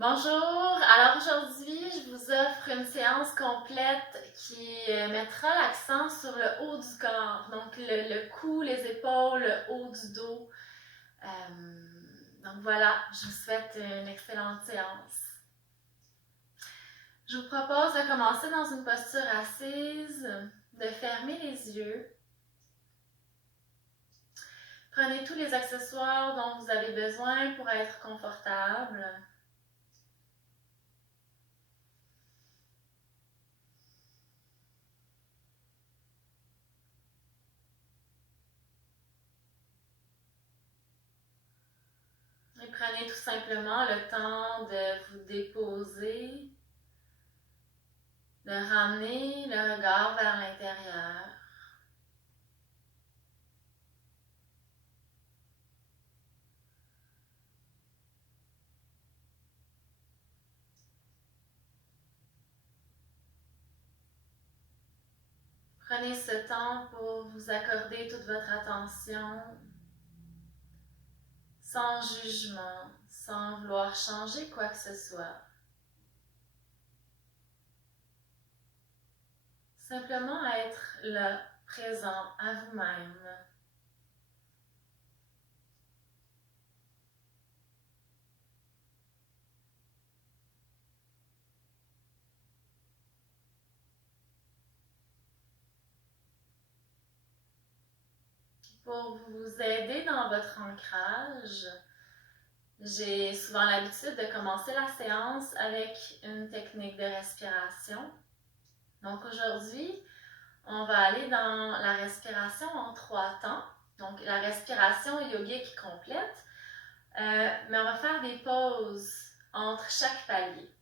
Bonjour, alors aujourd'hui je vous offre une séance complète qui mettra l'accent sur le haut du corps, donc le cou, les épaules, le haut du dos. Donc voilà, je vous souhaite une excellente séance. Je vous propose de commencer dans une posture assise, de fermer les yeux. Prenez tous les accessoires dont vous avez besoin pour être confortable. Et prenez tout simplement le temps de vous déposer, de ramener le regard vers l'intérieur. Prenez ce temps pour vous accorder toute votre attention, sans jugement, sans vouloir changer quoi que ce soit. Simplement être là, présent à vous-même. Pour vous aider dans votre ancrage, j'ai souvent l'habitude de commencer la séance avec une technique de respiration. Donc aujourd'hui, on va aller dans la respiration en 3 temps. Donc la respiration yogique complète, mais on va faire des pauses entre chaque palier.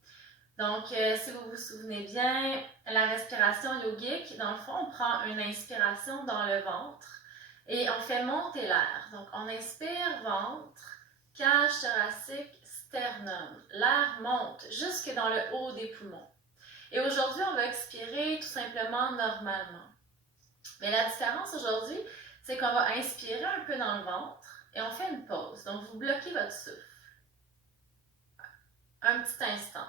Donc si vous vous souvenez bien, la respiration yogique, dans le fond, on prend une inspiration dans le ventre et on fait monter l'air. Donc on inspire ventre, cage thoracique, sternum. L'air monte jusque dans le haut des poumons. Et aujourd'hui, on va expirer tout simplement normalement. Mais la différence aujourd'hui, c'est qu'on va inspirer un peu dans le ventre et on fait une pause. Donc, vous bloquez votre souffle. Un petit instant.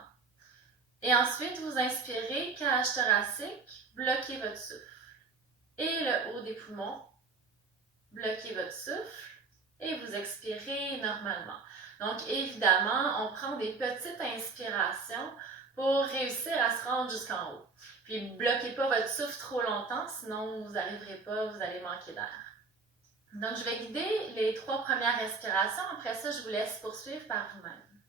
Et ensuite, vous inspirez, cage thoracique, bloquez votre souffle. Et le haut des poumons, bloquez votre souffle et vous expirez normalement. Donc, évidemment, on prend des petites inspirations pour réussir à se rendre jusqu'en haut. Puis, bloquez pas votre souffle trop longtemps, sinon vous n'arriverez pas, vous allez manquer d'air. Donc, je vais guider les 3 premières respirations. Après ça, je vous laisse poursuivre par vous-même.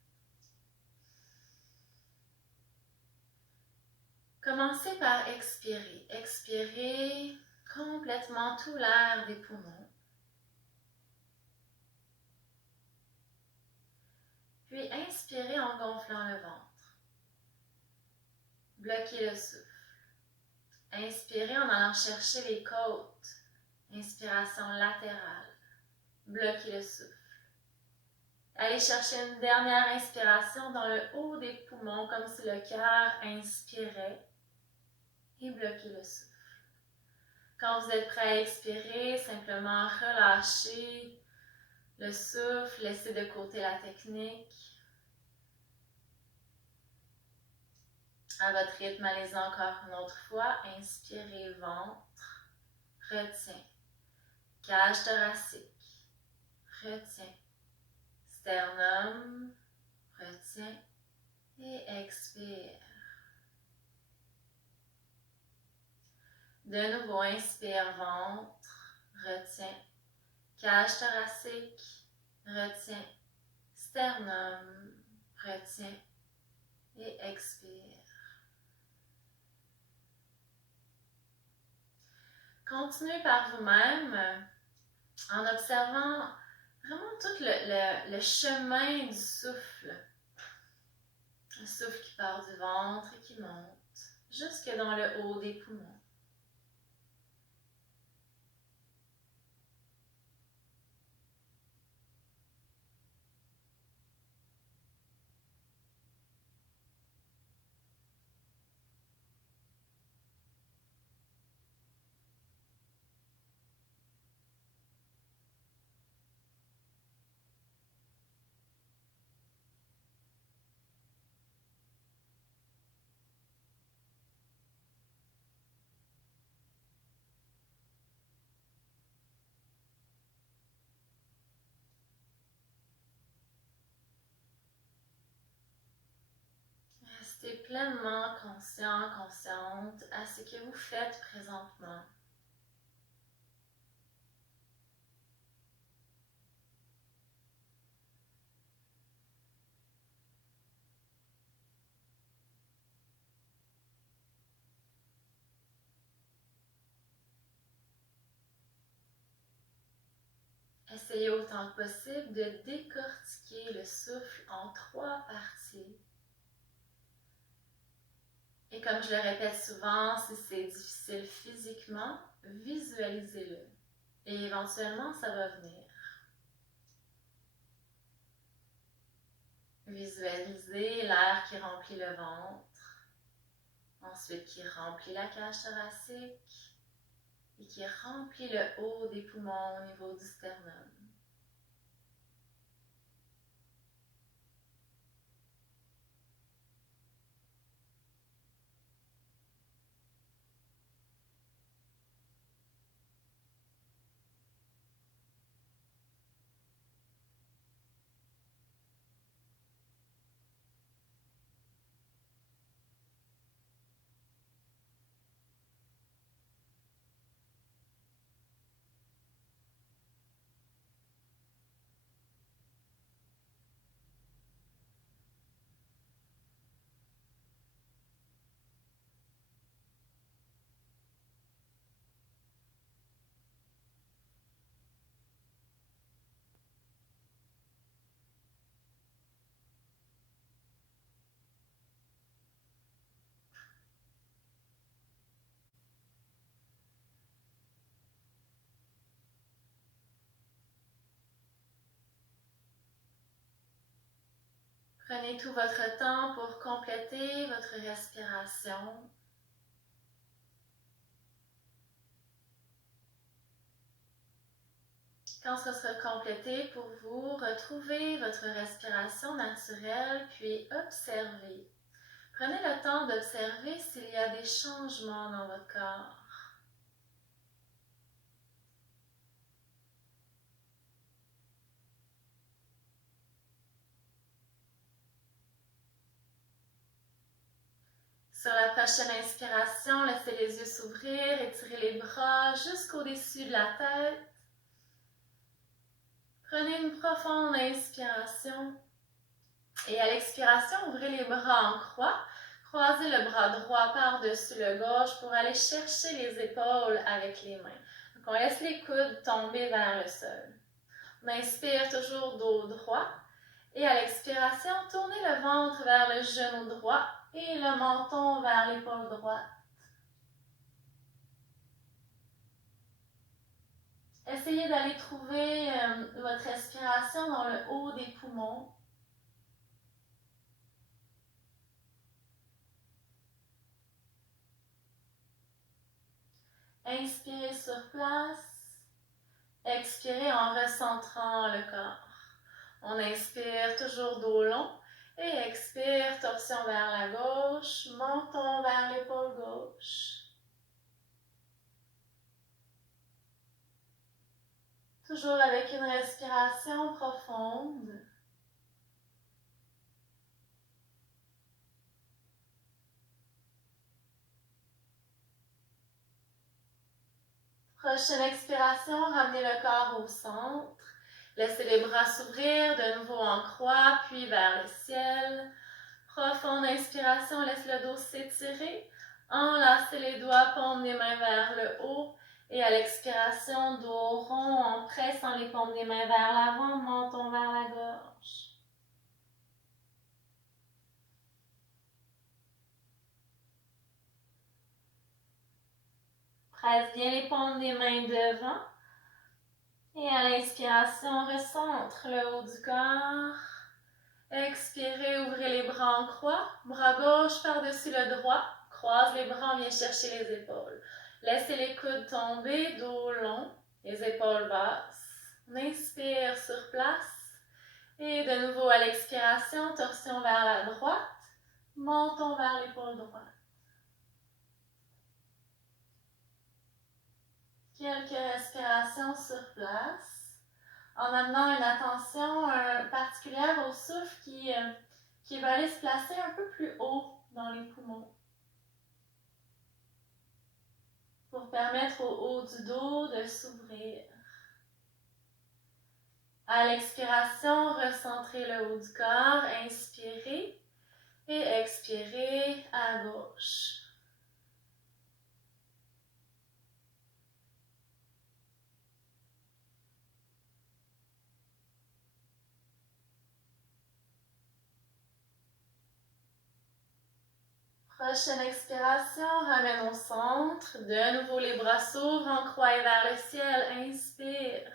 Commencez par expirer. Expirez complètement tout l'air des poumons. Puis inspirez en gonflant le ventre. Bloquez le souffle. Inspirez en allant chercher les côtes. Inspiration latérale. Bloquez le souffle. Allez chercher une dernière inspiration dans le haut des poumons, comme si le cœur inspirait. Et bloquez le souffle. Quand vous êtes prêt à expirer, simplement relâchez le souffle, laissez de côté la technique. À votre rythme, allez encore une autre fois. Inspirez, ventre, retiens. Cage thoracique, retiens. Sternum, retiens. Et expire. De nouveau, inspire, ventre, retiens. Cage thoracique, retiens. Sternum, retiens. Et expire. Continuez par vous-même en observant vraiment tout le chemin du souffle. Le souffle qui part du ventre et qui monte jusque dans le haut des poumons. Restez pleinement conscient, consciente à ce que vous faites présentement. Essayez autant que possible de décortiquer le souffle en 3 parties. Et comme je le répète souvent, si c'est difficile physiquement, visualisez-le. Et éventuellement, ça va venir. Visualisez l'air qui remplit le ventre, ensuite qui remplit la cage thoracique et qui remplit le haut des poumons au niveau du sternum. Prenez tout votre temps pour compléter votre respiration. Quand ce sera complété pour vous, retrouvez votre respiration naturelle puis observez. Prenez le temps d'observer s'il y a des changements dans votre corps. Sur la prochaine inspiration, laissez les yeux s'ouvrir, étirez les bras jusqu'au-dessus de la tête. Prenez une profonde inspiration et à l'expiration, ouvrez les bras en croix. Croisez le bras droit par-dessus le gauche pour aller chercher les épaules avec les mains. Donc on laisse les coudes tomber vers le sol. On inspire toujours dos droit et à l'expiration, tournez le ventre vers le genou droit et le menton vers l'épaule droite. Essayez d'aller trouver votre respiration dans le haut des poumons. Inspirez sur place, expirez en recentrant le corps. On inspire toujours dos long et expire, torsion vers la gauche, menton vers l'épaule gauche. Toujours avec une respiration profonde. Prochaine expiration, ramenez le corps au centre. Laissez les bras s'ouvrir, de nouveau en croix, puis vers le ciel. Profonde inspiration, laisse le dos s'étirer. Enlacez les doigts, paumes des mains vers le haut. Et à l'expiration, dos rond, en pressant les paumes des mains vers l'avant, menton vers la gorge. Presse bien les paumes des mains devant. Et à l'inspiration, recentre le haut du corps. Expirez, ouvrez les bras en croix. Bras gauche par-dessus le droit. Croise les bras, viens chercher les épaules. Laissez les coudes tomber, dos long, les épaules basses. On inspire sur place. Et de nouveau à l'expiration, torsion vers la droite. Menton vers l'épaule droite. Quelques respirations sur place, en amenant une attention particulière au souffle qui va aller se placer un peu plus haut dans les poumons. Pour permettre au haut du dos de s'ouvrir. À l'expiration, recentrez le haut du corps, inspirez et expirez à gauche. Prochaine expiration, ramène au centre. De nouveau, les bras s'ouvrent en croix et vers le ciel. Inspire.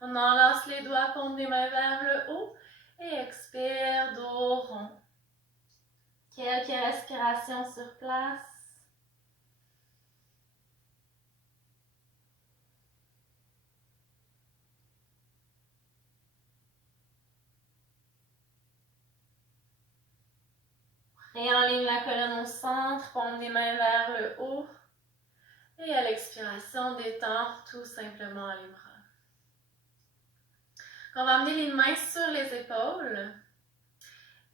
On enlace les doigts, paume des mains vers le haut. Et expire, dos rond. Quelques respirations sur place. Réenligne la colonne au centre, paume des mains vers le haut. Et à l'expiration, détends tout simplement les bras. On va amener les mains sur les épaules.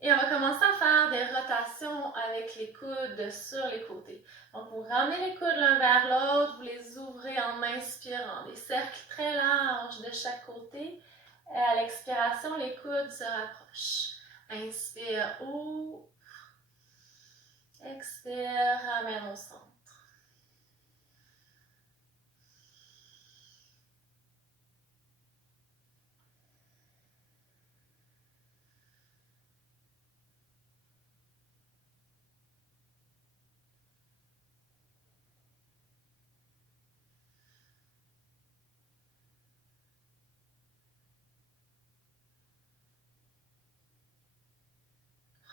Et on va commencer à faire des rotations avec les coudes sur les côtés. Donc, vous ramenez les coudes l'un vers l'autre, vous les ouvrez en inspirant. Des cercles très larges de chaque côté. Et à l'expiration, les coudes se rapprochent. Inspire, ouvre. Expire, ramène au centre.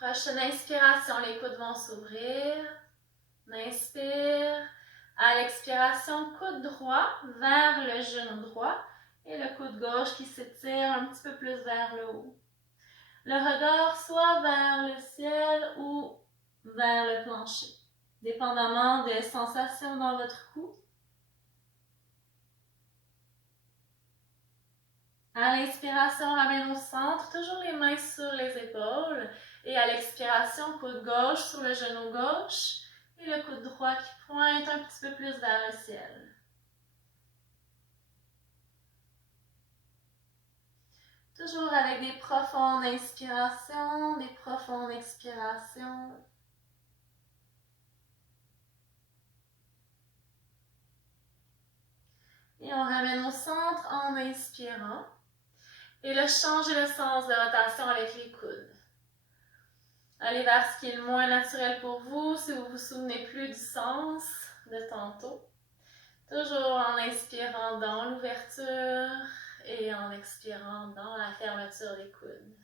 Prochaine inspiration, les coudes vont s'ouvrir. On inspire. À l'expiration, coude droit vers le genou droit et le coude gauche qui s'étire un petit peu plus vers le haut. Le regard soit vers le ciel ou vers le plancher, dépendamment des sensations dans votre cou. À l'inspiration, ramène au centre, toujours les mains sur les épaules. Et à l'expiration, coude gauche sur le genou gauche et le coude droit qui pointe un petit peu plus vers le ciel. Toujours avec des profondes inspirations, des profondes expirations. Et on ramène au centre en inspirant. Et là, changez le sens de rotation avec les coudes. Allez vers ce qui est le moins naturel pour vous, si vous ne vous souvenez plus du sens de tantôt. Toujours en inspirant dans l'ouverture et en expirant dans la fermeture des coudes.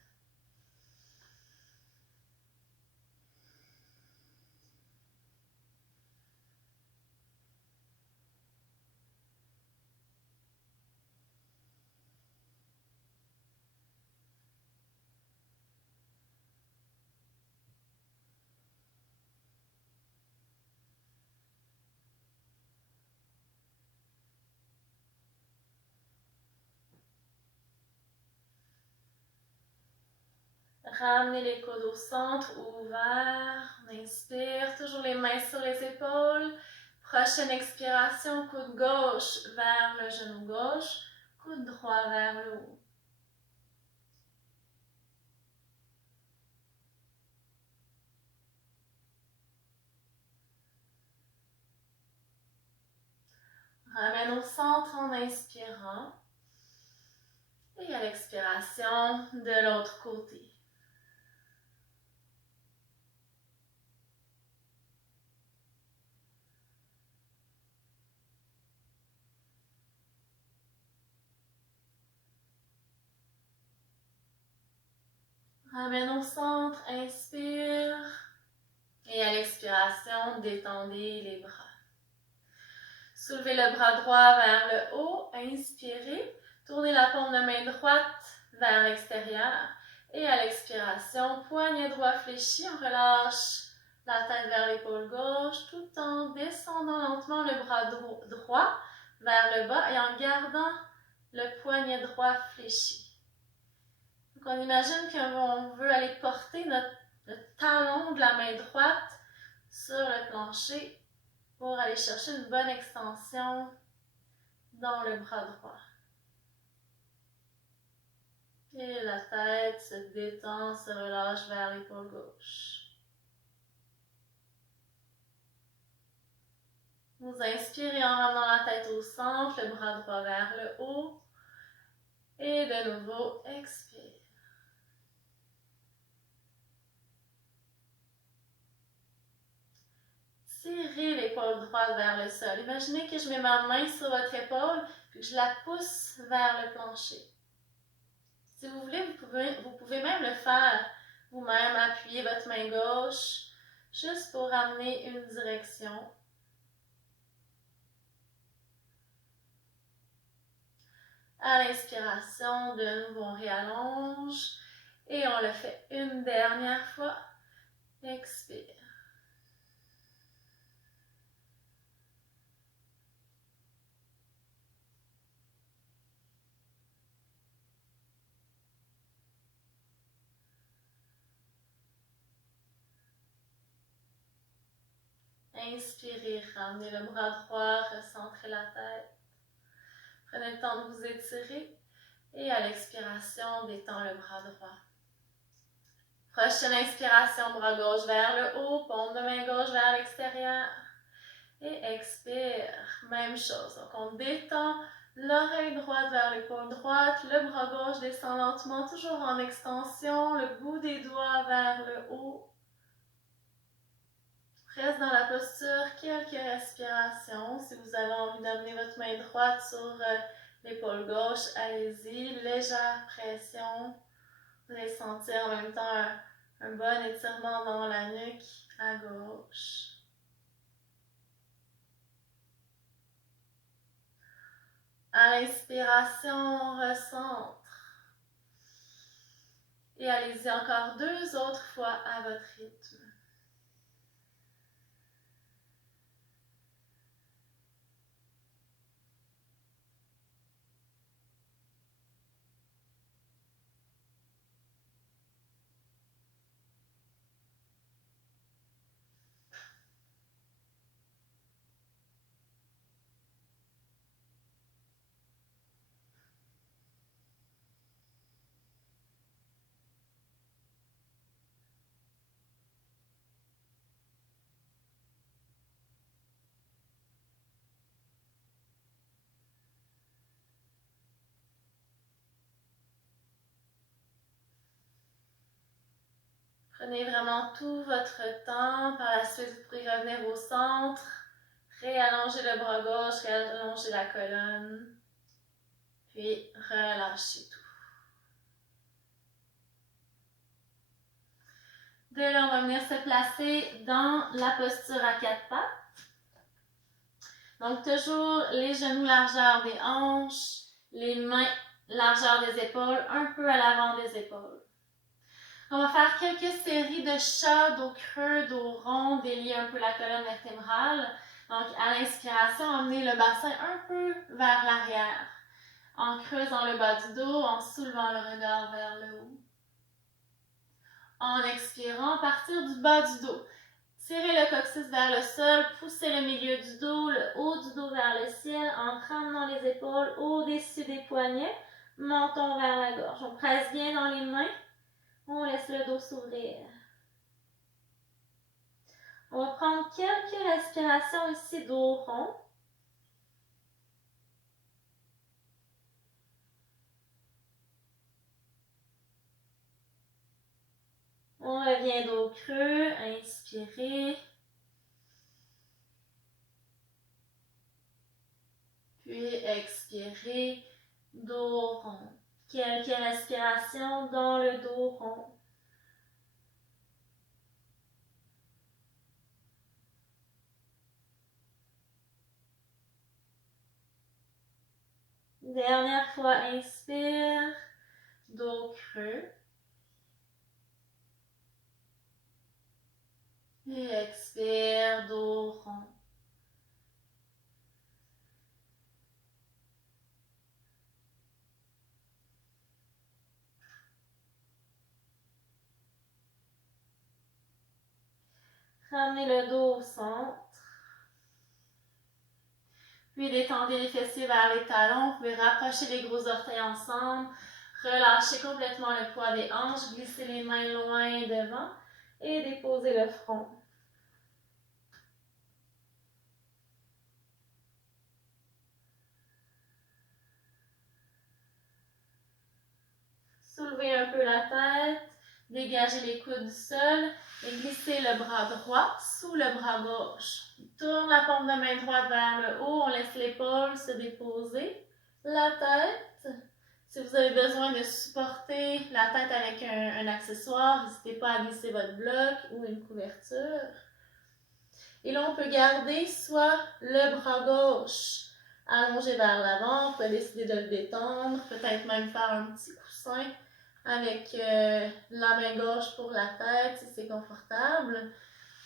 Ramenez les coudes au centre, ouvert. On inspire, toujours les mains sur les épaules. Prochaine expiration, coude gauche vers le genou gauche, coude droit vers le haut. Ramène au centre en inspirant. Et à l'expiration, de l'autre côté. Ramène au centre, inspire. Et à l'expiration, détendez les bras. Soulevez le bras droit vers le haut, inspirez. Tournez la paume de main droite vers l'extérieur. Et à l'expiration, poignet droit fléchi, on relâche la tête vers l'épaule gauche tout en descendant lentement le bras droit vers le bas et en gardant le poignet droit fléchi. Donc on imagine qu'on veut aller porter le talon de la main droite sur le plancher pour aller chercher une bonne extension dans le bras droit. Et la tête se détend, se relâche vers l'épaule gauche. Vous inspirez en ramenant la tête au centre, le bras droit vers le haut. Et de nouveau, expire. Tirez l'épaule droite vers le sol. Imaginez que je mets ma main sur votre épaule et que je la pousse vers le plancher. Si vous voulez, vous pouvez même le faire vous-même, appuyer votre main gauche juste pour amener une direction. À l'inspiration, de nouveau on réallonge et on le fait une dernière fois. Expire. Inspirez, ramenez le bras droit, recentrez la tête. Prenez le temps de vous étirer et à l'expiration, détend le bras droit. Prochaine inspiration, bras gauche vers le haut, paume de main gauche vers l'extérieur. Et expire, même chose. Donc on détend l'oreille droite vers l'épaule droite, le bras gauche descend lentement, toujours en extension, le bout des doigts vers le haut. Reste dans la posture quelques respirations. Si vous avez envie d'amener votre main droite sur l'épaule gauche, allez-y. Légère pression. Vous allez sentir en même temps un bon étirement dans la nuque à gauche. À l'inspiration, on recentre. Et allez-y encore 2 autres fois à votre rythme. Prenez vraiment tout votre temps. Par la suite, vous pourrez revenir au centre. Réallongez le bras gauche, réallongez la colonne. Puis, relâchez tout. De là, on va venir se placer dans la posture à 4 pattes. Donc, toujours les genoux largeur des hanches, les mains largeur des épaules, un peu à l'avant des épaules. On va faire quelques séries de chats, dos creux, dos rond, délier un peu la colonne vertébrale. Donc, à l'inspiration, emmenez le bassin un peu vers l'arrière, en creusant le bas du dos, en soulevant le regard vers le haut. En expirant, partir du bas du dos. Tirez le coccyx vers le sol, poussez le milieu du dos, le haut du dos vers le ciel, en ramenant les épaules au-dessus des poignets, menton vers la gorge. On presse bien dans les mains. On laisse le dos s'ouvrir. On va prendre quelques respirations ici, dos rond. On revient dos creux, inspirez. Puis expirez, dos rond. Quelques respirations dans le dos rond. Dernière fois, inspire, dos creux. Et expire, dos rond. Ramenez le dos au centre. Puis détendez les fessiers vers les talons. Vous pouvez rapprocher les gros orteils ensemble. Relâchez complètement le poids des hanches. Glissez les mains loin devant. Et déposez le front. Soulevez un peu la tête. Dégagez les coudes du sol. Et glissez le bras droit sous le bras gauche. Tourne la paume de main droite vers le haut. On laisse l'épaule se déposer. La tête. Si vous avez besoin de supporter la tête avec un accessoire, n'hésitez pas à glisser votre bloc ou une couverture. Et là, on peut garder soit le bras gauche allongé vers l'avant, on peut décider de le détendre, peut-être même faire un petit coussin avec la main gauche pour la tête si c'est confortable.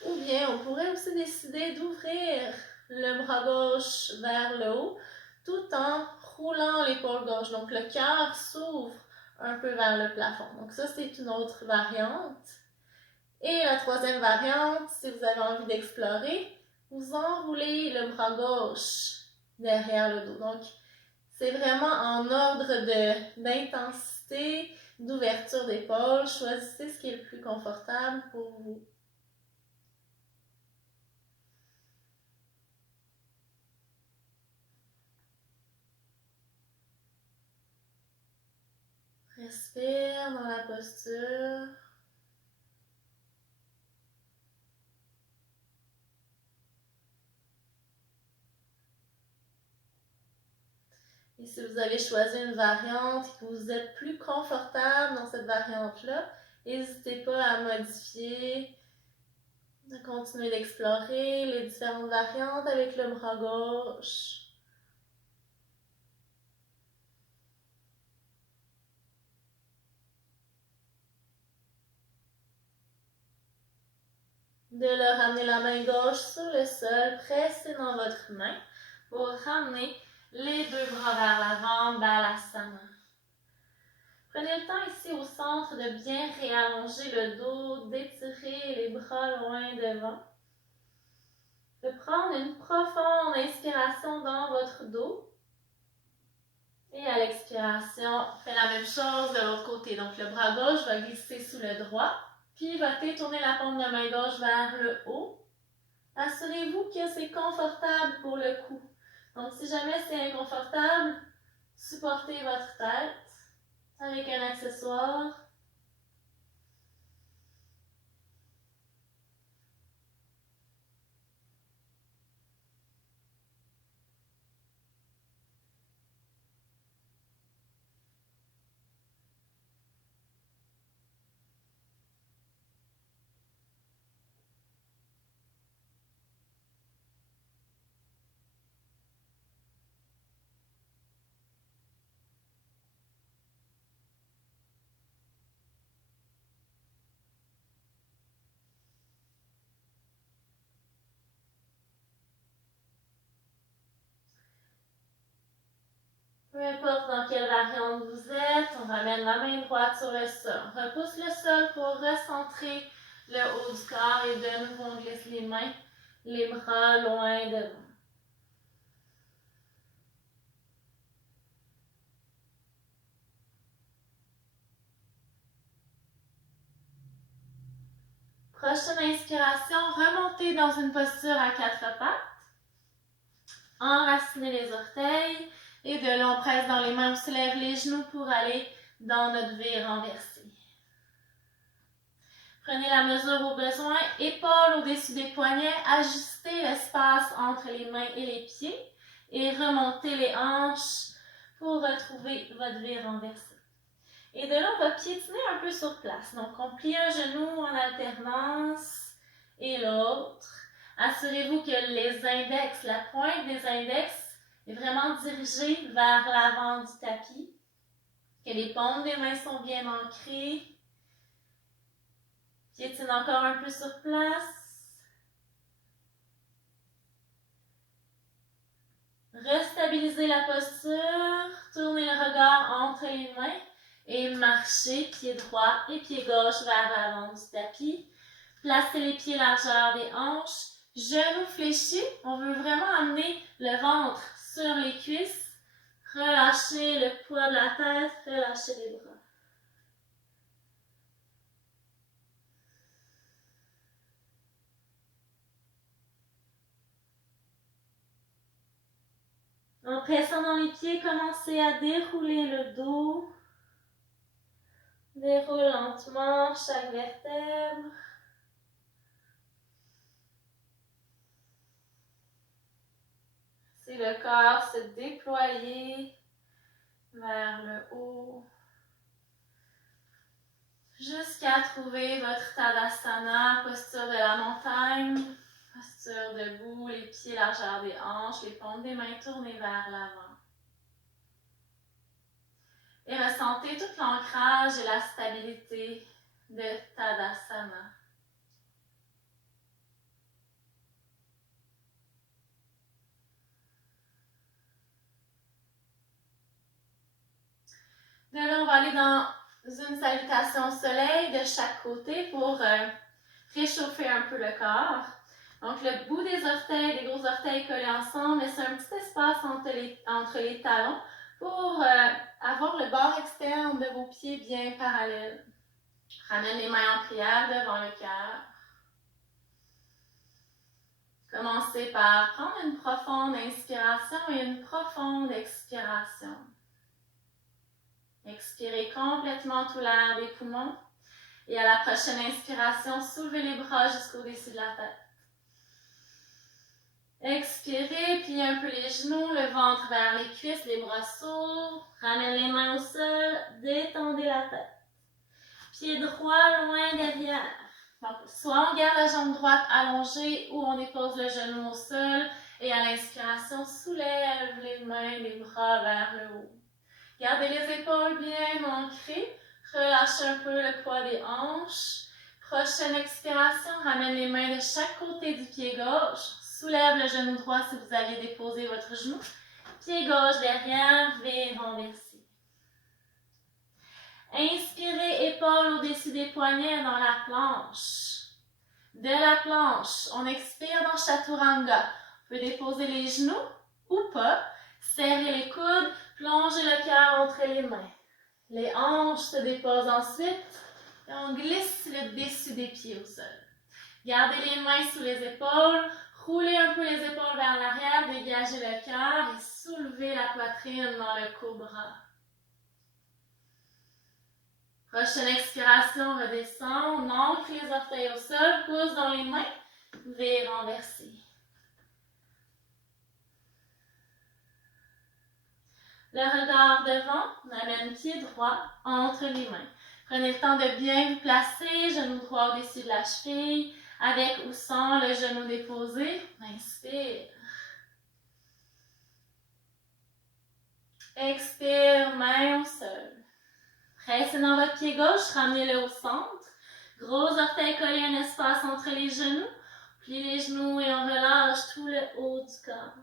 Ou bien, on pourrait aussi décider d'ouvrir le bras gauche vers le haut tout en roulant l'épaule gauche. Donc, le cœur s'ouvre un peu vers le plafond. Donc, ça, c'est une autre variante. Et la troisième variante, si vous avez envie d'explorer, vous enroulez le bras gauche derrière le dos. Donc, c'est vraiment en ordre d'intensité, d'ouverture d'épaule. Choisissez ce qui est le plus confortable pour vous. Respire dans la posture. Et si vous avez choisi une variante et que vous êtes plus confortable dans cette variante-là, n'hésitez pas à modifier, à continuer d'explorer les différentes variantes avec le bras gauche. De là, ramener la main gauche sur le sol, pressez dans votre main pour ramener les deux bras vers l'avant, Balasana. Prenez le temps ici au centre de bien réallonger le dos, d'étirer les bras loin devant. De prendre une profonde inspiration dans votre dos. Et à l'expiration, faites la même chose de l'autre côté. Donc le bras gauche va glisser sous le droit. Pivotez, tournez la paume de main gauche vers le haut. Assurez-vous que c'est confortable pour le cou. Donc si jamais c'est inconfortable, supportez votre tête avec un accessoire. Peu importe dans quelle variante vous êtes, on ramène la main droite sur le sol. On repousse le sol pour recentrer le haut du corps et de nouveau on glisse les mains, les bras loin devant. Prochaine inspiration, remontez dans une posture à quatre pattes. Enracinez les orteils et de là on presse dans les mains, on soulève les genoux pour aller dans notre V renversé. Prenez la mesure au besoin, épaules au-dessus des poignets, ajustez l'espace entre les mains et les pieds et remontez les hanches pour retrouver votre V renversé. Et de là, on va piétiner un peu sur place. Donc, on plie un genou en alternance et l'autre. Assurez-vous que les index, la pointe des index est vraiment dirigée vers l'avant du tapis, que les paumes des mains sont bien ancrées. Piétine encore un peu sur place. Restabilisez la posture. Tournez le regard entre les mains et marchez pied droit et pied gauche vers l'avant du tapis. Placez les pieds largeur des hanches, genoux fléchis. On veut vraiment amener le ventre sur les cuisses. Relâchez le poids de la tête, relâchez les bras. En pressant dans les pieds, commencez à dérouler le dos. Déroule lentement chaque vertèbre. C'est le corps se déployer vers le haut. Jusqu'à trouver votre Tadasana, posture de la montagne. Posture debout, les pieds largeur des hanches, les paumes des mains tournées vers l'avant. Et ressentez tout l'ancrage et la stabilité de Tadasana. De là, on va aller dans une salutation au soleil de chaque côté pour réchauffer un peu le corps. Donc, le bout des orteils, des gros orteils collés ensemble, laissez un petit espace entre les talons pour avoir le bord externe de vos pieds bien parallèle. Ramène les mains en prière devant le cœur. Commencez par prendre une profonde inspiration et une profonde expiration. Expirez complètement tout l'air des poumons. Et à la prochaine inspiration, soulevez les bras jusqu'au-dessus de la tête. Expirez, pliez un peu les genoux, le ventre vers les cuisses, les bras s'ouvrent. Ramène les mains au sol, détendez la tête. Pied droit loin derrière. Donc, soit on garde la jambe droite allongée ou on dépose le genou au sol. Et à l'inspiration, soulève les mains, les bras vers le haut. Gardez les épaules bien ancrées. Relâchez un peu le poids des hanches. Prochaine expiration, ramène les mains de chaque côté du pied gauche. Soulève le genou droit si vous aviez déposé votre genou. Pied gauche derrière, V renversé. Inspirez, épaules au-dessus des poignets dans la planche. De la planche, on expire dans Chaturanga. On peut déposer les genoux ou pas. Serrez les coudes, plongez le cœur entre les mains. Les hanches se déposent ensuite et on glisse le dessus des pieds au sol. Gardez les mains sous les épaules, roulez un peu les épaules vers l'arrière, dégagez le cœur et soulevez la poitrine dans le cobra. Prochaine expiration, on redescend, on ancre les orteils au sol, pouce dans les mains, V renversé. Le regard devant, on amène pied droit entre les mains. Prenez le temps de bien vous placer, genou droit au-dessus de la cheville, avec ou sans le genou déposé. Inspire. Expire, main au sol. Pressez dans votre pied gauche, ramenez-le au centre. Gros orteils collés, un espace entre les genoux. Pliez les genoux et on relâche tout le haut du corps.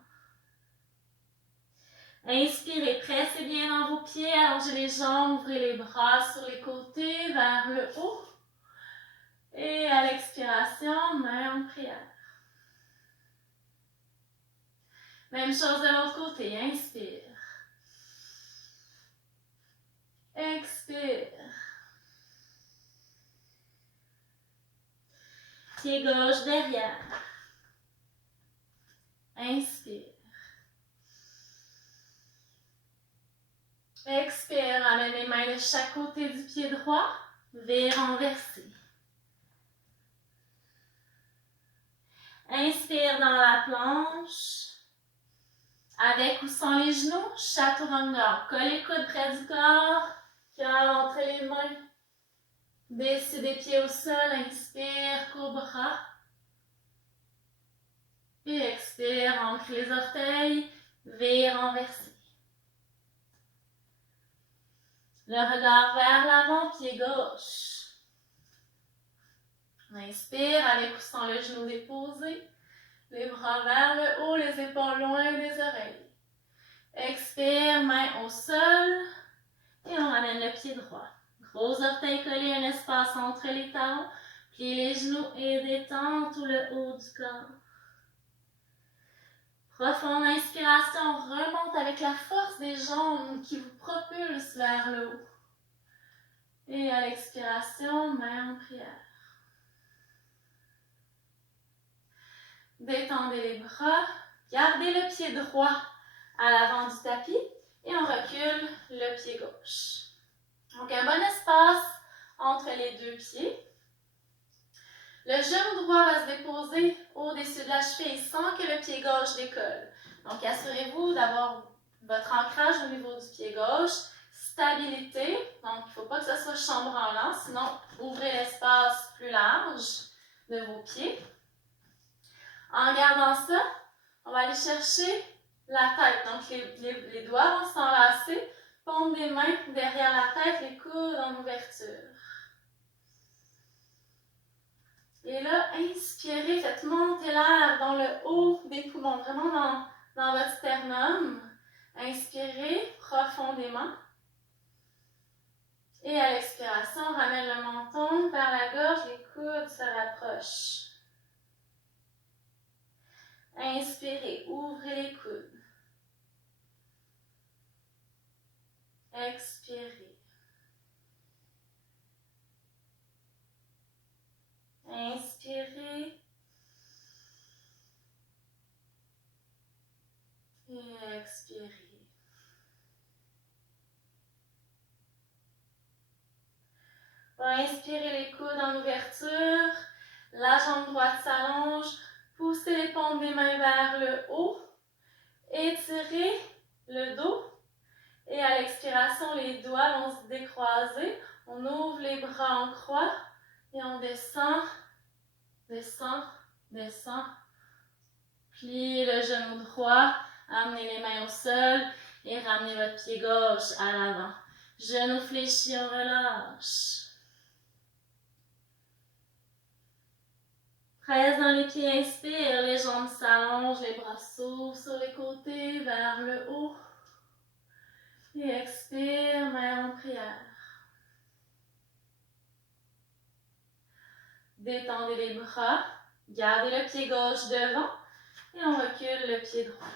Inspirez, pressez bien dans vos pieds, allongez les jambes, ouvrez les bras sur les côtés vers le haut. Et à l'expiration, main en prière. Même chose de l'autre côté, inspire. Expire. Pied gauche derrière. Inspire. Expire, amène les mains de chaque côté du pied droit, V renversé. Inspire dans la planche, avec ou sans les genoux, Chaturanga. Collez les coudes près du corps, cœur entre les mains. Dessus des pieds au sol, inspire, cobra. Et expire, ancre les orteils, V renversé. Le regard vers l'avant, pied gauche. Inspire, avec ou sans le genou déposé. Les bras vers le haut, les épaules loin des oreilles. Expire, main au sol. Et on ramène le pied droit. Gros orteils collés, un espace entre les talons. Plie les genoux et détends tout le haut du corps. Profonde inspiration, remonte avec la force des jambes qui vous propulsent vers le haut. Et à l'expiration, main en prière. Détendez les bras, gardez le pied droit à l'avant du tapis et on recule le pied gauche. Donc un bon espace entre les deux pieds. Le genou droit va se déposer au-dessus de la cheville sans que le pied gauche décolle. Donc assurez-vous d'avoir votre ancrage au niveau du pied gauche. Stabilité, donc il ne faut pas que ce soit chambranlant, sinon ouvrez l'espace plus large de vos pieds. En gardant ça, on va aller chercher la tête. Donc les doigts vont s'enlacer, paume des mains derrière la tête, les coudes en ouverture. Et là, inspirez, faites monter l'air dans le haut des poumons, vraiment dans votre sternum. Inspirez profondément. Et à l'expiration, on ramène le menton vers la gorge, les coudes se rapprochent. Inspirez, ouvrez les coudes. Expirez. Inspirez. Et expirez. On va inspirer les coudes en ouverture. La jambe droite s'allonge. Poussez les paumes des mains vers le haut. Étirez le dos. Et à l'expiration, les doigts vont se décroiser. On ouvre les bras en croix. Et on descend, descend, descend. Pliez le genou droit. Amenez les mains au sol. Et ramenez votre pied gauche à l'avant. Genou fléchi, on relâche. Presse dans les pieds, inspire, les jambes s'allongent, les bras s'ouvrent sur les côtés, vers le haut. Et expire, main en prière. Détendez les bras, gardez le pied gauche devant et on recule le pied droit.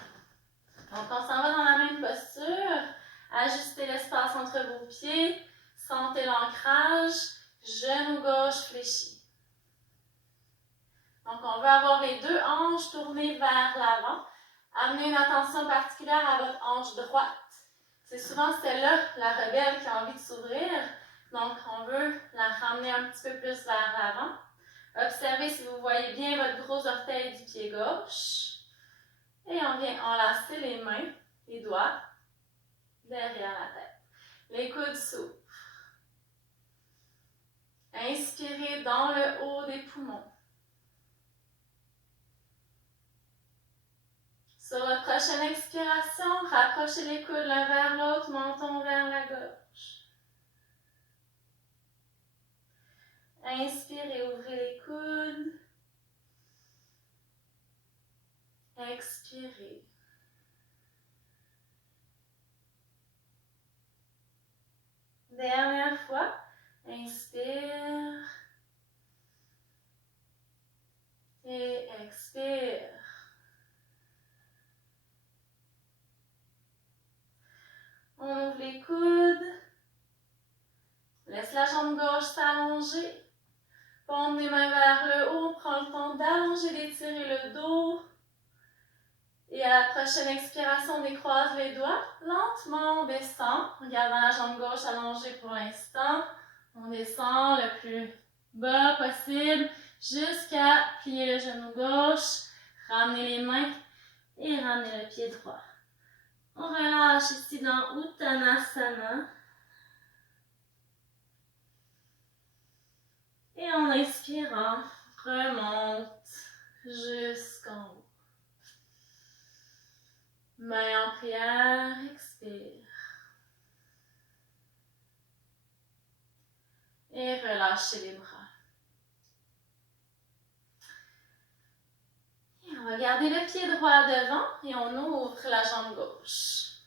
Donc on s'en va dans la même posture, ajustez l'espace entre vos pieds, sentez l'ancrage, genou gauche fléchi. Donc, on veut avoir les deux hanches tournées vers l'avant. Amenez une attention particulière à votre hanche droite. C'est souvent celle-là, la rebelle, qui a envie de s'ouvrir. Donc, on veut la ramener un petit peu plus vers l'avant. Observez si vous voyez bien votre gros orteil du pied gauche. Et on vient enlacer les mains, les doigts, derrière la tête. Les coudes s'ouvrent. Inspirez dans le haut des poumons. Sur votre prochaine expiration, rapprochez les coudes l'un vers l'autre, menton vers la gorge. Inspirez, ouvrez les coudes. Expirez. Dernière fois, inspire. Et expire. On ouvre les coudes. Laisse la jambe gauche s'allonger. Paume des mains vers le haut. Prends le temps d'allonger, d'étirer le dos. Et à la prochaine expiration, on décroise les doigts. Lentement, on descend. En gardant la jambe gauche allongée pour l'instant. On descend le plus bas possible jusqu'à plier le genou gauche. Ramenez les mains et ramenez le pied droit. On relâche ici dans Uttanasana. Et en inspirant, remonte jusqu'en haut. Main en prière, expire. Et relâchez les bras. Et on va garder le pied droit devant et on ouvre la jambe gauche.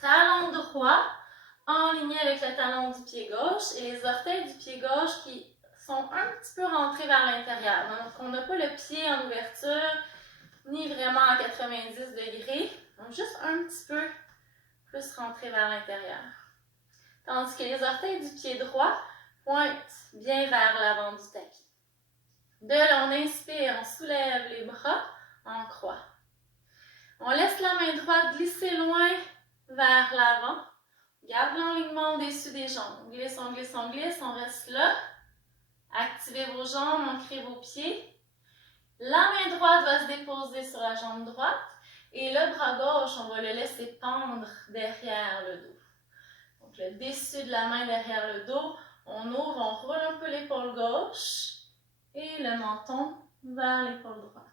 Talon droit enligné avec le talon du pied gauche et les orteils du pied gauche qui sont un petit peu rentrés vers l'intérieur. Donc, on n'a pas le pied en ouverture, ni vraiment à 90 degrés. Donc, juste un petit peu plus rentré vers l'intérieur. Tandis que les orteils du pied droit pointent bien vers l'avant du tapis. De là, on inspire, on soulève les bras en croix. On laisse la main droite glisser loin vers l'avant. Garde l'enlignement au-dessus des jambes. On glisse, on glisse, on glisse. On reste là. Activez vos jambes, ancrez vos pieds. La main droite va se déposer sur la jambe droite. Et le bras gauche, on va le laisser pendre derrière le dos. Donc le dessus de la main derrière le dos. On ouvre, on roule un peu l'épaule gauche. Et le menton vers l'épaule droite.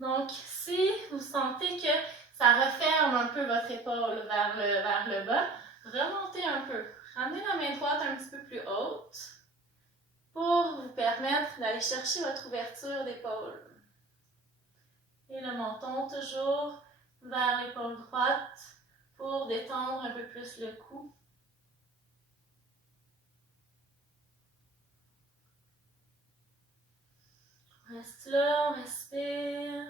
Donc, si vous sentez que ça referme un peu votre épaule vers le bas, remontez un peu. Ramenez la main droite un petit peu plus haute pour vous permettre d'aller chercher votre ouverture d'épaule. Et le menton toujours vers l'épaule droite pour détendre un peu plus le cou. On reste là, on respire.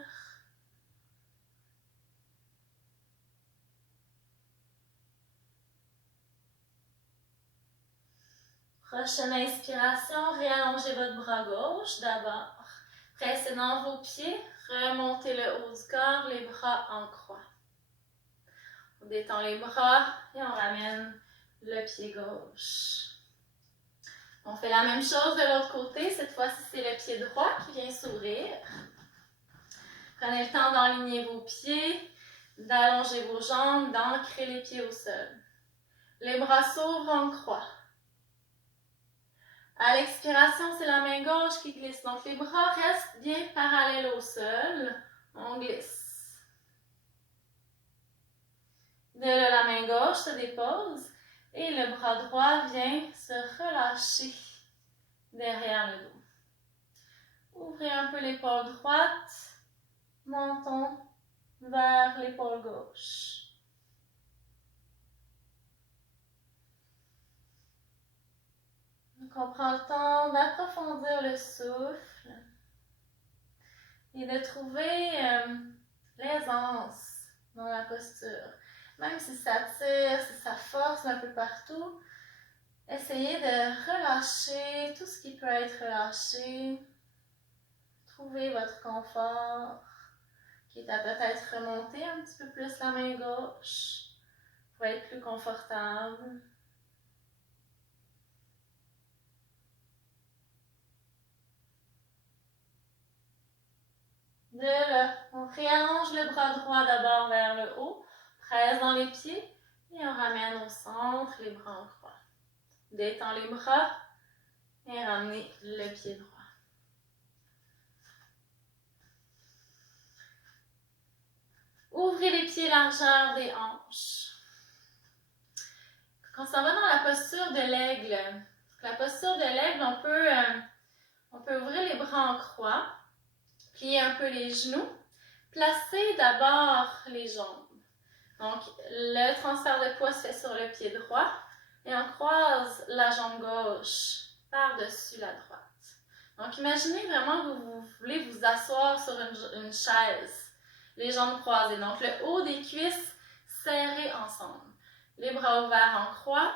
Prochaine inspiration, réallongez votre bras gauche d'abord. Pressez dans vos pieds, remontez le haut du corps, les bras en croix. On détend les bras et on ramène le pied gauche. On fait la même chose de l'autre côté. Cette fois-ci, c'est le pied droit qui vient s'ouvrir. Prenez le temps d'enligner vos pieds, d'allonger vos jambes, d'ancrer les pieds au sol. Les bras s'ouvrent en croix. À l'expiration, c'est la main gauche qui glisse. Donc, les bras restent bien parallèles au sol. On glisse. De là, la main gauche se dépose et le bras droit vient se relâcher derrière le dos. Ouvrez un peu l'épaule droite, menton vers l'épaule gauche. Donc, on prend le temps d'approfondir le souffle et de trouver l'aisance dans la posture. Même si ça tire, si ça force un peu partout, essayez de relâcher tout ce qui peut être relâché. Trouvez votre confort, qui est à peut-être remonter un petit peu plus la main gauche pour être plus confortable. De là, on réallonge le bras droit d'abord vers le haut, presse dans les pieds et on ramène au centre les bras en croix. Détend les bras et ramenez le pied droit. Ouvrez les pieds largeur des hanches. Quand on va dans la posture de l'aigle, on peut ouvrir les bras en croix, plier un peu les genoux, placer d'abord les jambes. Donc, le transfert de poids se fait sur le pied droit et on croise la jambe gauche par-dessus la droite. Donc, imaginez vraiment que vous voulez vous asseoir sur une chaise, les jambes croisées. Donc, le haut des cuisses serrés ensemble. Les bras ouverts en croix.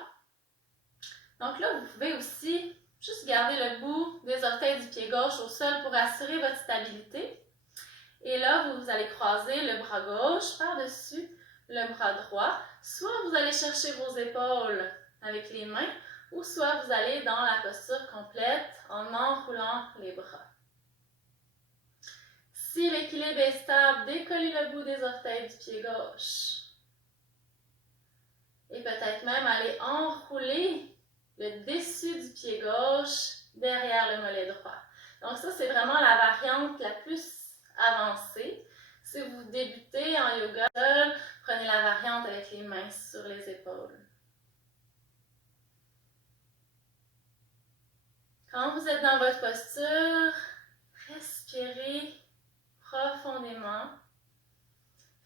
Donc là, vous pouvez aussi juste garder le bout des orteils du pied gauche au sol pour assurer votre stabilité. Et là, vous allez croiser le bras gauche par-dessus le bras droit. Soit vous allez chercher vos épaules avec les mains, ou soit vous allez dans la posture complète en enroulant les bras. Si l'équilibre est stable, décollez le bout des orteils du pied gauche. Et peut-être même aller enrouler le dessus du pied gauche derrière le mollet droit. Donc ça, c'est vraiment la variante la plus avancée. Si vous débutez en yoga seul, prenez la variante avec les mains sur les épaules. Quand vous êtes dans votre posture, respirez profondément.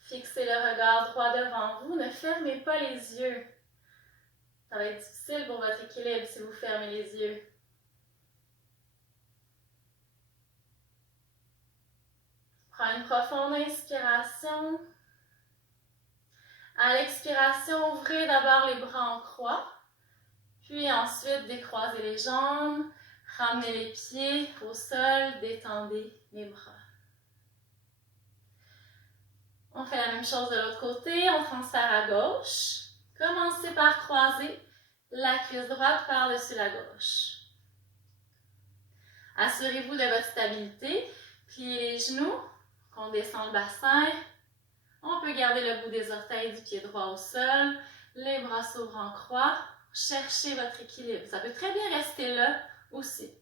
Fixez le regard droit devant vous. Ne fermez pas les yeux. Ça va être difficile pour votre équilibre si vous fermez les yeux. Prends une profonde inspiration. À l'expiration, ouvrez d'abord les bras en croix, puis ensuite décroisez les jambes, ramenez les pieds au sol, détendez les bras. On fait la même chose de l'autre côté, on transfère à gauche. Commencez par croiser la cuisse droite par-dessus la gauche. Assurez-vous de votre stabilité, pliez les genoux, qu'on descend le bassin. On peut garder le bout des orteils du pied droit au sol, les bras s'ouvrent en croix. Cherchez votre équilibre. Ça peut très bien rester là aussi.